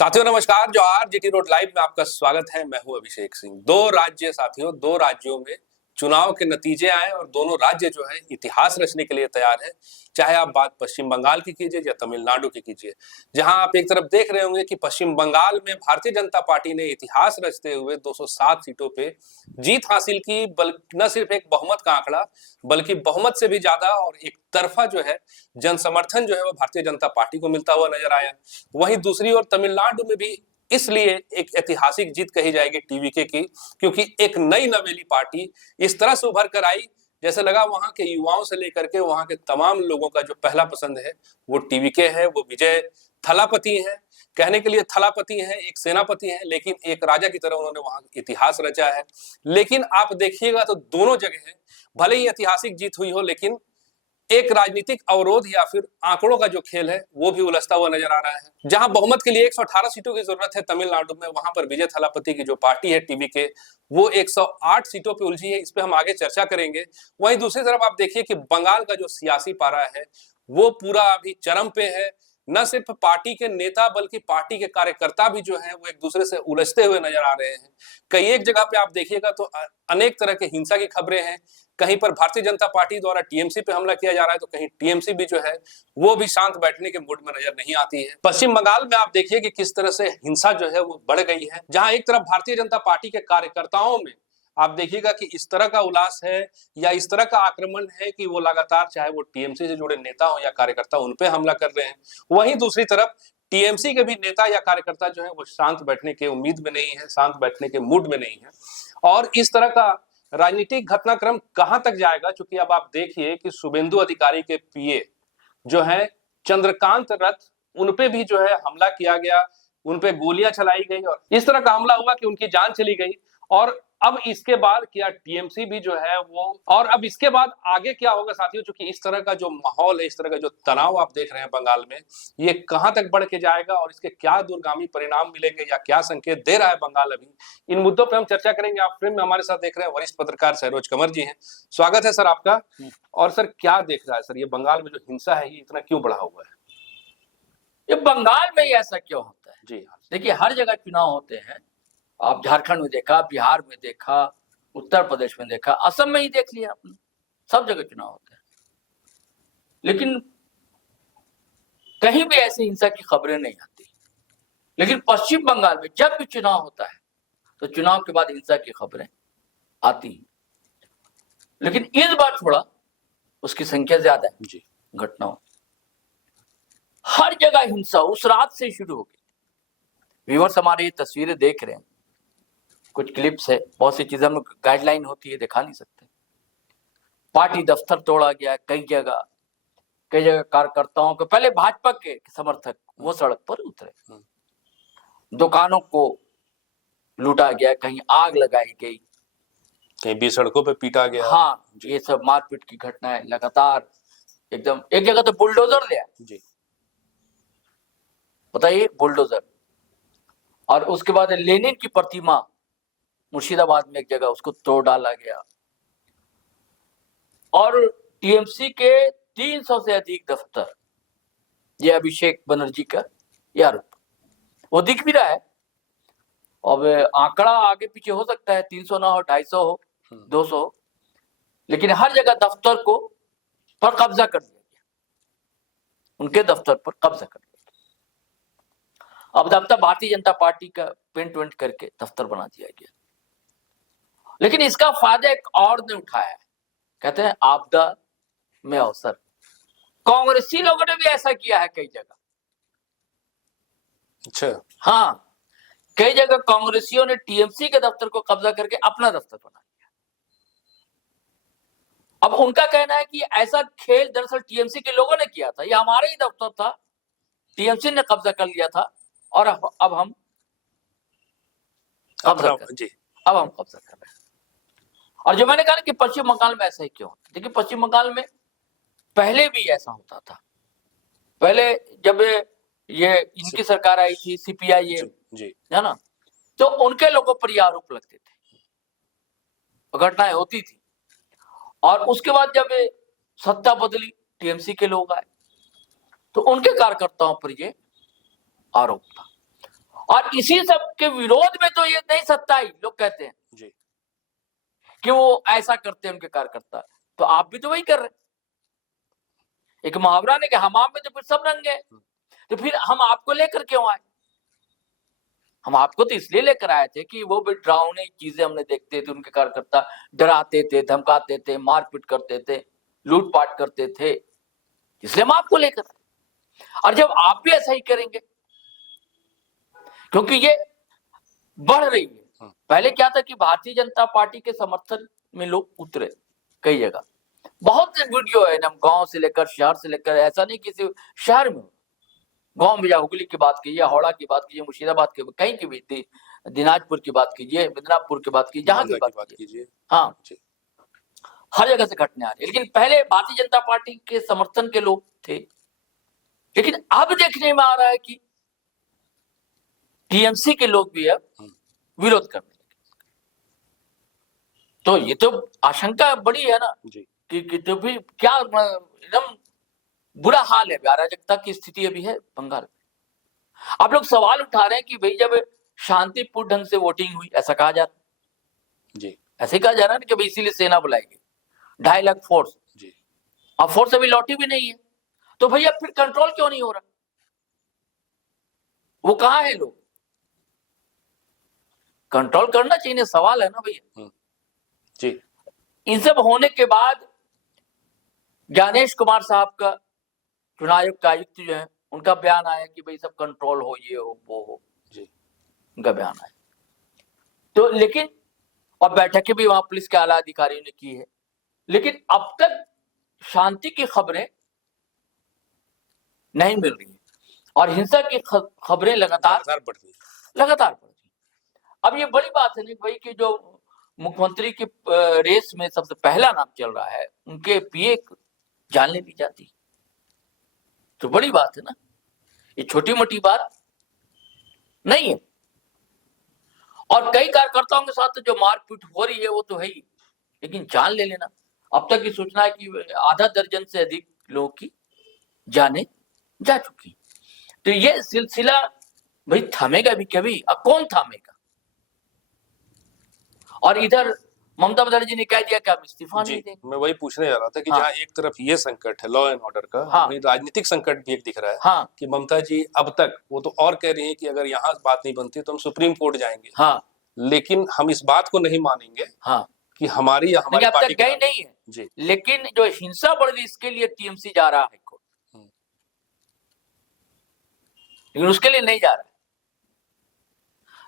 साथियों नमस्कार। Jawahar GT road live में आपका स्वागत है। मैं हूं अभिषेक सिंह। दो राज्य साथियों, दो राज्यों में चुनाव के नतीजे आए और दोनों राज्य जो है इतिहास रचने के लिए तैयार है। चाहे आप बात पश्चिम बंगाल की कीजिए या तमिलनाडु की कीजिए, जहां आप एक तरफ देख रहे होंगे कि पश्चिम बंगाल में भारतीय जनता पार्टी ने इतिहास रचते हुए 207 सीटों पे जीत हासिल की। न सिर्फ एक बहुमत का आंकड़ा, बल्कि बहुमत से भी ज्यादा और एक तरफा जो है जन समर्थन जो है वो भारतीय जनता पार्टी को मिलता हुआ नजर आया। वहीं दूसरी ओर तमिलनाडु में भी इसलिए एक ऐतिहासिक जीत कही जाएगी टीवीके की, क्योंकि एक नई नवेली पार्टी इस तरह से उभर कर आई, जैसे लगा वहां के युवाओं से लेकर के वहां के तमाम लोगों का जो पहला पसंद है वो टीवीके है, वो विजय थलापति है। कहने के लिए थलापति है, एक सेनापति है, लेकिन एक राजा की तरह उन्होंने वहां इतिहास रचा है। लेकिन आप देखिएगा तो दोनों जगह भले ही ऐतिहासिक जीत हुई हो, लेकिन एक राजनीतिक अवरोध या फिर आंकड़ों का जो खेल है वो भी उलझता हुआ नजर आ रहा है। जहां बहुमत के लिए 118 सीटों की जरूरत है तमिलनाडु में, वहां पर विजय थलापति की जो पार्टी है टीवीके वो 108 सीटों पे उलझी है। इस पे हम आगे चर्चा करेंगे। वहीं दूसरी तरफ आप देखिए कि बंगाल का जो सियासी पारा है वो पूरा अभी चरम पे है। न सिर्फ पार्टी के नेता बल्कि पार्टी के कार्यकर्ता भी जो है वो एक दूसरे से उलझते हुए नजर आ रहे हैं। कई एक जगह पे आप देखिएगा तो अनेक तरह के हिंसा की खबरें हैं। कहीं पर भारतीय जनता पार्टी द्वारा टीएमसी पे हमला किया जा रहा है, तो कहीं टीएमसी भी जो है वो भी शांत बैठने के मूड में नजर नहीं आती है। पश्चिम बंगाल में आप देखिए कि किस तरह से हिंसा जो है वो बढ़ गई है, जहां एक तरफ भारतीय जनता पार्टी के कार्यकर्ताओं में आप देखिएगा कि इस तरह का उल्लास है या इस तरह का आक्रमण है कि वो लगातार, चाहे वो टीएमसी से जुड़े नेता हो या कार्यकर्ता, उन पे हमला कर रहे हैं। वहीं दूसरी तरफ टीएमसी के भी नेता या कार्यकर्ता जो है वो शांत बैठने के उम्मीद में नहीं है, शांत बैठने के मूड में नहीं है। और इस तरह का राजनीतिक घटनाक्रम कहां तक जाएगा, क्योंकि अब आप देखिए कि शुभेंदु अधिकारी के पीए जो है चंद्रकांत रथ, उनपे भी जो है हमला किया गया, उनपे गोलियां चलाई गई और इस तरह का हमला हुआ कि उनकी जान चली गई। और अब इसके बाद क्या टीएमसी भी जो है वो, और अब इसके बाद आगे क्या होगा साथियों, क्योंकि इस तरह का जो माहौल है, इस तरह का जो तनाव आप देख रहे हैं बंगाल में, ये कहां तक बढ़ के जाएगा और इसके क्या दूरगामी परिणाम मिलेंगे या क्या संकेत दे रहा है बंगाल अभी, इन मुद्दों पे हम चर्चा करेंगे। आप फ्रेम में हमारे साथ देख रहे हैं वरिष्ठ पत्रकार सहरोज कंवर जी हैं। स्वागत है सर आपका। और सर क्या देख रहा है सर, ये बंगाल में जो हिंसा है ये इतना क्यों बढ़ा हुआ है? ये बंगाल में ही ऐसा क्यों होता है? जी देखिए, हर जगह चुनाव होते हैं। आप झारखंड में देखा, बिहार में देखा, उत्तर प्रदेश में देखा, असम में ही देख लिया आपने, सब जगह चुनाव होते हैं। लेकिन कहीं भी ऐसी हिंसा की खबरें नहीं आती। लेकिन पश्चिम बंगाल में जब भी चुनाव होता है तो चुनाव के बाद हिंसा की खबरें आती हैं। लेकिन इस बार थोड़ा उसकी संख्या ज्यादा है जी। घटनाओं, हर जगह हिंसा उस रात से शुरू हो गई। व्यूअर्स हमारे ये तस्वीरें देख रहे हैं, कुछ क्लिप्स है, बहुत सी चीजें हम लोग गाइडलाइन होती है दिखा नहीं सकते। पार्टी दफ्तर तोड़ा गया कई जगह कार्यकर्ताओं को, पहले भाजपा के समर्थक वो सड़क पर उतरे, दुकानों को लूटा गया, कहीं आग लगाई गई, कहीं भी सड़कों पे पीटा गया। हाँ, ये सब मारपीट की घटनाएं लगातार एकदम। एक जगह तो बुलडोजर लिया जी, बताइए, बुलडोजर। और उसके बाद लेनिन की प्रतिमा मुर्शिदाबाद में एक जगह उसको तोड़ डाला गया। और टीएमसी के 300 से अधिक दफ्तर, ये अभिषेक बनर्जी का ये आरोप, वो दिख भी रहा है। अब आंकड़ा आगे पीछे हो सकता है, 300 ना हो, 250 हो, 200 हो, लेकिन हर जगह दफ्तर को पर कब्जा कर दिया गया, उनके दफ्तर पर कब्जा कर दिया। अब दफ्तर भारतीय जनता पार्टी का पेंट वेंट करके दफ्तर बना दिया गया। लेकिन इसका फायदा एक और ने उठाया है, कहते हैं आपदा में अवसर। कांग्रेसी लोगों ने भी ऐसा किया है कई जगह। अच्छा, हाँ, कई जगह कांग्रेसियों ने टीएमसी के दफ्तर को कब्जा करके अपना दफ्तर बना लिया। अब उनका कहना है कि ऐसा खेल दरअसल टीएमसी के लोगों ने किया था, ये हमारा ही दफ्तर था, टीएमसी ने कब्जा कर लिया था और अब हम कब्जा कर रहे हैं। और जो मैंने कहा कि पश्चिम बंगाल में ऐसा ही क्यों होता है, देखिए पश्चिम बंगाल में पहले भी ऐसा होता था। पहले जब ये इनकी सरकार आई थी, सीपीआई है ना, तो उनके लोगों पर ये आरोप लगते थे, घटनाएं होती थी। और उसके बाद जब सत्ता बदली, टीएमसी के लोग आए, तो उनके कार्यकर्ताओं पर ये आरोप था। और इसी सब के विरोध में तो ये नहीं सत्ता आई, लोग कहते हैं जी कि वो ऐसा करते हैं उनके कार्यकर्ता। तो आप भी तो वही कर रहे हैं। एक मुहावरा ने कि हमाम में तो फिर सब रंग है, तो फिर हम आपको लेकर क्यों आए? हम आपको तो इसलिए लेकर आए थे कि वो भी डरावनी चीजें हमने देखते थे, उनके कार्यकर्ता डराते थे, धमकाते थे, मारपीट करते थे, लूटपाट करते थे, इसलिए हम आपको लेकर आए। और जब आप भी ऐसा ही करेंगे, क्योंकि ये बढ़ रही है। पहले क्या था कि भारतीय जनता पार्टी के समर्थन में लोग उतरे कई जगह, बहुत से वीडियो है ना, गांव से लेकर शहर से लेकर, ऐसा नहीं किसी शहर में, गांव में या हुगली की बात कीजिए, हावड़ा की बात कीजिए, मुर्शिदाबाद की, कहीं की भी थी, दिनाजपुर की बात कीजिए, मिदनापुर की बात कीजिए, जहां की मालदा बात कीजिए, कीजिए। हाँ, जी हर जगह से घटने आ रही है। लेकिन पहले भारतीय जनता पार्टी के समर्थन के लोग थे, लेकिन अब देखने में आ रहा है कि टीएमसी के लोग भी अब विरोध करने लगे। तो ये तो आशंका बड़ी है ना जी कि तो भी क्या एकदम बुरा हाल है, अराजकता की स्थिति अभी है बंगाल में। आप लोग सवाल उठा रहे हैं कि भाई जब शांतिपूर्ण ढंग से वोटिंग हुई, ऐसा कहा जा रहा है, जी ऐसे कहा जा रहा है ना कि भाई इसीलिए सेना बुलाएगी, 2.5 लाख फोर्स, जी अब फोर्स अभी लौटी भी नहीं है, तो भैया फिर कंट्रोल क्यों नहीं हो रहा? वो कहाँ है लोग? कंट्रोल करना चाहिए, सवाल है ना भैया। जी इन सब होने के बाद ज्ञानेश कुमार साहब का, चुनाव आयोग का आयुक्त जो है, उनका बयान आया कि भाई सब कंट्रोल हो, ये हो वो हो, जी उनका बयान आया। तो लेकिन और बैठकें भी वहां पुलिस के आला अधिकारियों ने की है, लेकिन अब तक शांति की खबरें नहीं मिल रही है और हिंसा की खबरें लगातार बढ़ रही है। बढ़ रही है। अब ये बड़ी बात है नहीं भाई कि जो मुख्यमंत्री के रेस में सबसे पहला नाम चल रहा है, उनके पीए जान ले दी जाती है, तो बड़ी बात है ना, ये छोटी मोटी बात नहीं है। और कई कार्यकर्ताओं के साथ जो मारपीट हो रही है वो तो है ही, लेकिन जान ले लेना, अब तक की सूचना है कि आधा दर्जन से अधिक लोगों की जानें जा चुकी। तो ये सिलसिला भाई थमेगा भी कभी? अब कौन थामेगा? और इधर ममता बनर्जी ने कह दिया कि हम इस्तीफा नहीं देंगे। मैं वही पूछने जा रहा था कि हाँ। जहाँ एक तरफ ये संकट है लॉ एंड ऑर्डर का, हाँ। वहीं राजनीतिक संकट भी एक दिख रहा है। हाँ। कि ममता जी अब तक वो तो और कह रही हैं कि अगर यहाँ बात नहीं बनती तो हम सुप्रीम कोर्ट जाएंगे। हाँ। लेकिन हम इस बात को नहीं मानेंगे हाँ। कि हमारी या हमारी अब पार्टी तक गई नहीं है जी, लेकिन जो हिंसा बढ़ रही इसके लिए टीएमसी जा रहा है कोर्ट, लेकिन उसके लिए नहीं जा रहा है।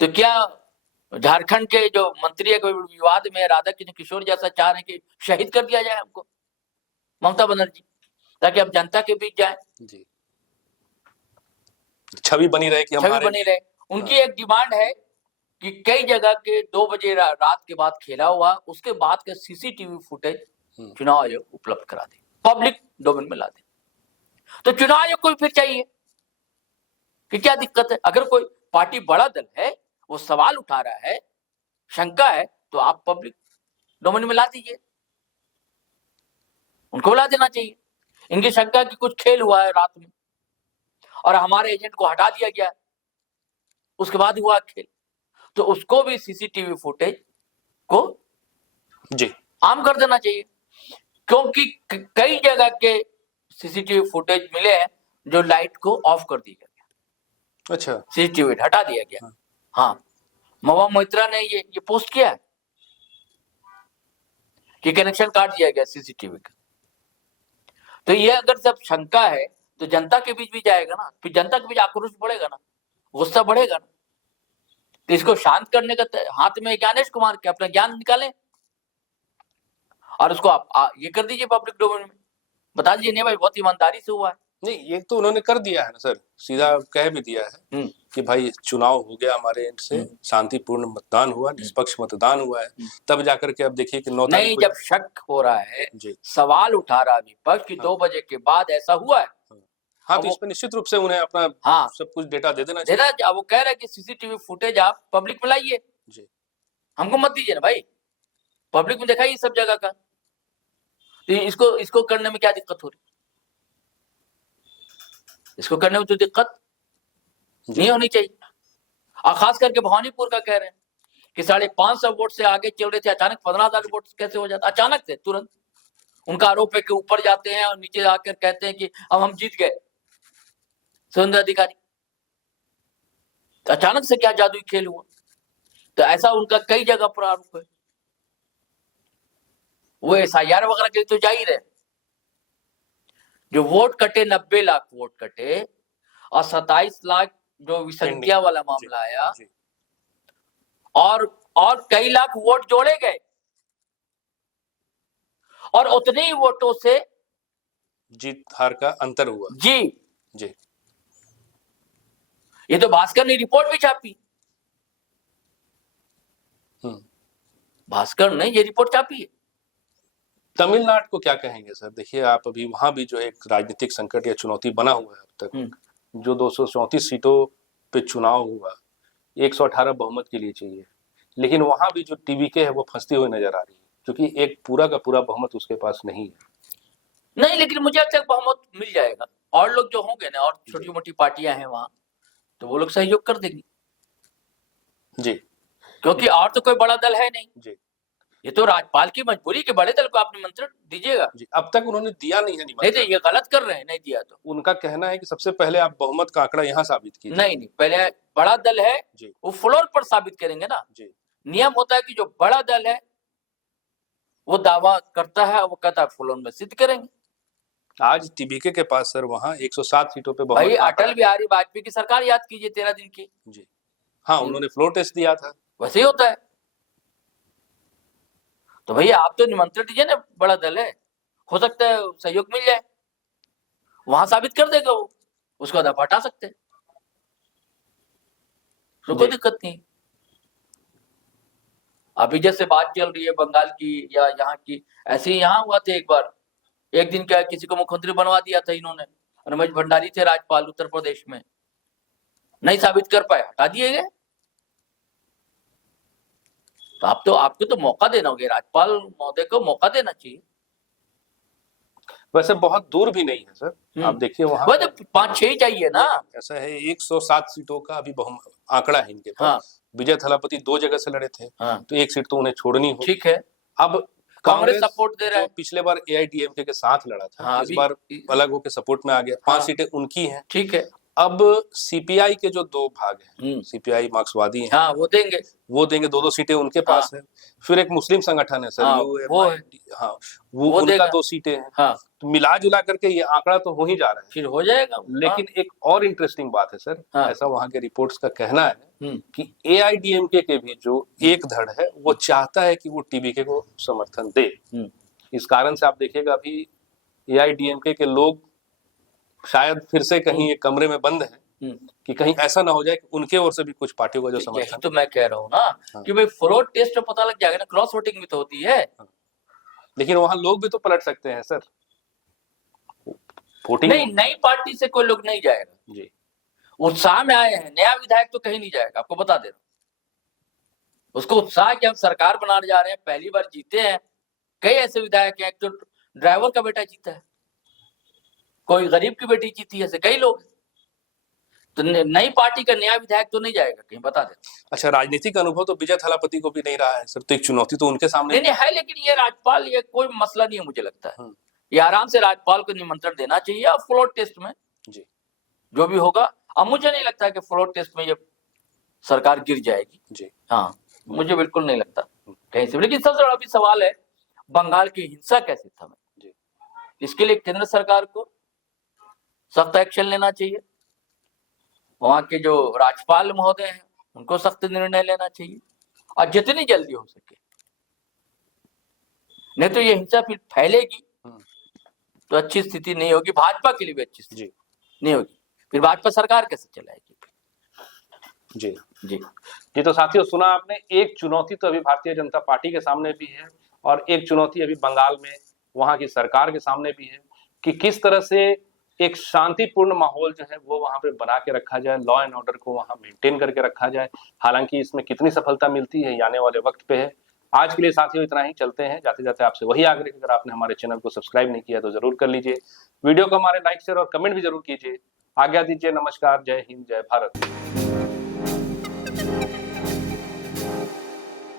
तो क्या झारखंड के जो मंत्री है कोई विवाद में राधा किशन किशोर जैसा चाह रहे हैं कि शहीद कर दिया जाए हमको, ममता बनर्जी, ताकि हम जनता के बीच जाए, जी छवि बनी रहे कि छवि बनी रहे। उनकी एक डिमांड है कि कई जगह के 2 बजे रात के बाद खेला हुआ, उसके बाद का सीसीटीवी फुटेज चुनाव आयोग उपलब्ध करा दे, पब्लिक डोमेन में ला दे। तो चुनाव आयोग को भी फिर चाहिए कि क्या दिक्कत है? अगर कोई पार्टी बड़ा दल है, वो सवाल उठा रहा है, शंका है, तो आप पब्लिक डोमेन में ला दीजिए, उनको ला देना चाहिए। इनकी शंका कि कुछ खेल हुआ है रात में और हमारे एजेंट को हटा दिया गया, उसके बाद हुआ खेल, तो उसको भी सीसीटीवी फुटेज को जी आम कर देना चाहिए, क्योंकि कई जगह के सीसीटीवी फुटेज मिले हैं जो लाइट को ऑफ कर दिया गया। अच्छा, सीसीटीवी हटा दिया गया। हाँ, महुआ मोइत्रा ने ये पोस्ट किया है कि कनेक्शन काट दिया गया सीसीटीवी का। तो ये अगर सब शंका है तो जनता के बीच भी जाएगा ना, फिर जनता के बीच आक्रोश बढ़ेगा ना, गुस्सा बढ़ेगा ना। तो इसको शांत करने का हाथ में ज्ञानेश कुमार के, अपना ज्ञान निकालें और उसको आप ये कर दीजिए पब्लिक डोमेन में, बता दीजिए नहीं भाई बहुत ईमानदारी से हुआ है। नहीं ये तो उन्होंने कर दिया है ना सर, सीधा कह भी दिया है कि भाई चुनाव हो गया हमारे एंड से, शांतिपूर्ण मतदान हुआ, निष्पक्ष मतदान हुआ है। तब जाकर के अब देखिए कि 9 तारीख नहीं, जब शक हो रहा है, सवाल उठा रहा विपक्ष कि 2 बजे के बाद ऐसा हुआ है, हाँ, तो इसमें निश्चित रूप से उन्हें अपना सब कुछ डेटा दे देना चाहिए। वो कह रहा है कि सीसीटीवी फुटेज आप पब्लिक में लाइए, हमको मत दीजिए ना भाई, पब्लिक में दिखाइए सब जगह का। तो इसको करने में क्या दिक्कत हो रही? इसको करने में तो दिक्कत नहीं होनी चाहिए। और खास करके भवानीपुर का कह रहे हैं कि 550 वोट से आगे चल रहे थे, अचानक 15,000 वोट कैसे हो जाता, अचानक से तुरंत। उनका आरोप है कि ऊपर जाते हैं और नीचे आकर कहते हैं कि अब हम जीत गए, सुरेंद्र अधिकारी। तो अचानक से क्या जादुई खेल हुआ? तो ऐसा उनका कई जगह पर आरोप है। वो SIR वगैरह के लिए तो जाहिर है, जो वोट कटे 90 लाख वोट कटे और 27 लाख जो विसंख्या वाला मामला आया, और कई लाख वोट जोड़े गए और उतने ही वोटों से जीत हार का अंतर हुआ। जी जी, ये तो भास्कर ने रिपोर्ट भी छापी, भास्कर ने ये रिपोर्ट छापी है। तमिलनाडु को क्या कहेंगे सर? देखिए, आप अभी वहां भी जो एक राजनीतिक संकट या चुनौती बना हुआ है अब तक, जो 234 सीटों पे चुनाव हुआ, 118 बहुमत के लिए चाहिए, लेकिन वहां भी जो TVK है वो फंसती हुई नजर आ रही है, क्योंकि एक पूरा का पूरा बहुमत उसके पास नहीं है। नहीं, लेकिन मुझे लगता है बहुमत मिल जाएगा, और लोग जो होंगे ना, और छोटी मोटी पार्टियां हैं वहां, तो वो लोग सहयोग कर देंगे जी, क्योंकि और तो कोई बड़ा दल है नहीं जी। ये तो राज्यपाल की मजबूरी के बड़े दल को आप निमंत्रण दीजिएगा। जी, अब तक उन्होंने दिया नहीं है नहीं निमंत्रण। तो ये गलत कर रहे हैं, नहीं दिया तो। उनका कहना है कि सबसे पहले आप बहुमत का आंकड़ा यहाँ साबित कीजिए। नहीं, पहले बड़ा दल है जी, वो फ्लोर पर साबित करेंगे ना। जी, नियम होता है कि जो बड़ा दल है वो दावा करता है, वो कहता है फ्लोर में सिद्ध करेंगे। आज TVK के पास सर वहाँ 107 सीटों पे बहुमत भाई का आंकड़ा अटल है। बिहारी वाजपेयी की सरकार याद कीजिए, 13 दिन की। जी, हाँ, उन्होंने फ्लोर टेस्ट दिया था। वैसे ही होता है। तो भैया आप तो निमंत्रण दीजिए ना, बड़ा दल है, हो सकता है सहयोग मिल जाए, वहां साबित कर देगा वो, उसको बाद आप हटा सकते हैं, तो कोई दिक्कत नहीं। अभी जैसे बात चल रही है बंगाल की या यहाँ की, ऐसे ही यहाँ हुआ था एक बार। एक दिन क्या किसी को मुख्यमंत्री बनवा दिया था इन्होंने, रमेश भंडारी थे राज्यपाल उत्तर प्रदेश में, नहीं साबित कर पाए, हटा दिए गए। तो आपको तो मौका देना होगा, राज्यपाल महोदय को मौका देना चाहिए। वैसे बहुत दूर भी नहीं है सर, आप देखिए वहाँ वह तो 5-6 ही चाहिए ना। ऐसा है 107 सीटों का अभी बहुमत आंकड़ा है इनके पास। हाँ। विजय थलापति 2 जगह से लड़े थे। हाँ। तो एक सीट तो उन्हें छोड़नी हो। ठीक है, अब कांग्रेस सपोर्ट दे रहा है। पिछले बार AIDMK के साथ लड़ा था। हाँ, इस बार अलग होकर सपोर्ट में आ गया। 5 सीटें उनकी हैं। ठीक है। अब CPI के जो 2 भाग हैं, CPI मार्क्सवादी हैं, हाँ, वो देंगे 2 सीटें उनके पास है। फिर एक मुस्लिम संगठन है सर, वो है। हाँ, वो उनका 2 सीटें हैं। हाँ, तो मिला जुला करके ये आंकड़ा तो हो ही जा रहा है। फिर हो जाएगा। लेकिन एक और इंटरेस्टिंग बात है सर, ऐसा वहां के रिपोर्ट्स का कहना है कि AIDMK के भी जो एक धड़ है वो चाहता है कि वो TVK को समर्थन दे। इस कारण से आप देखिएगा अभी AIDMK के लोग शायद फिर से कहीं एक कमरे में बंद हैं कि कहीं ऐसा ना हो जाए कि उनके ओर से भी कुछ पार्टियों का जो समर्थन। तो मैं कह रहा हूँ ना कि भाई फ्लोर टेस्ट में पता लग जाएगा ना, क्रॉस वोटिंग भी तो होती है। लेकिन वहां लोग भी तो पलट सकते हैं सर, वोटिंग नहीं, नई पार्टी से कोई लोग नहीं जाएगा जी। उत्साह में आए हैं, नया विधायक तो कहीं नहीं जाएगा, आपको बता दे रहा हूं। उसको उत्साह कि हम सरकार बनाने जा रहे हैं, पहली बार जीते हैं। कई ऐसे विधायक हैं, तो ड्राइवर का बेटा जीता है, कोई गरीब की बेटी जीती है, ऐसे कई लोग। तो नई पार्टी का नया विधायक तो नहीं जाएगा कहीं, बता दे। अच्छा, राजनीतिक अनुभव तो विजय थलापति को भी नहीं रहा है सर, तो एक चुनौती तो उनके सामने नहीं है। लेकिन ये राज्यपाल, ये कोई मसला नहीं है मुझे लगता है। ये आराम से राज्यपाल को निमंत्रण देना चाहिए और फ्लोर टेस्ट में जी जो भी होगा। अब मुझे नहीं लगता कि फ्लोर टेस्ट में ये सरकार गिर जाएगी जी। हाँ, मुझे बिल्कुल नहीं लगता कहीं से। लेकिन सबसे बड़ा भी सवाल है बंगाल की हिंसा कैसे थमे, इसके लिए केंद्र सरकार को सख्त एक्शन लेना चाहिए। वहां के जो राज्यपाल महोदय हैं उनको सख्त निर्णय लेना चाहिए और जितनी जल्दी हो सके, नहीं तो ये हिंसा फिर फैलेगी तो अच्छी स्थिति नहीं होगी, भाजपा के लिए भी अच्छी स्थिति नहीं होगी। फिर भाजपा सरकार कैसे चलाएगी? जी जी जी। तो साथियों, सुना आपने, एक चुनौती तो अभी भारतीय जनता पार्टी के सामने भी है और एक चुनौती अभी बंगाल में वहां की सरकार के सामने भी है कि किस तरह से एक शांतिपूर्ण माहौल जो है वो वहां पे बना के रखा जाए, लॉ एंड ऑर्डर को वहां मेंटेन करके रखा जाए। हालांकि इसमें कितनी सफलता मिलती है ये आने वाले वक्त पे है। आज के लिए साथियों इतना ही, चलते हैं। जाते जाते आपसे वही आग्रह, अगर आपने हमारे चैनल को सब्सक्राइब नहीं किया तो जरूर कर लीजिए, वीडियो को हमारे लाइक शेयर और कमेंट भी जरूर कीजिए। आज्ञा दीजिए, नमस्कार, जय हिंद, जय भारत।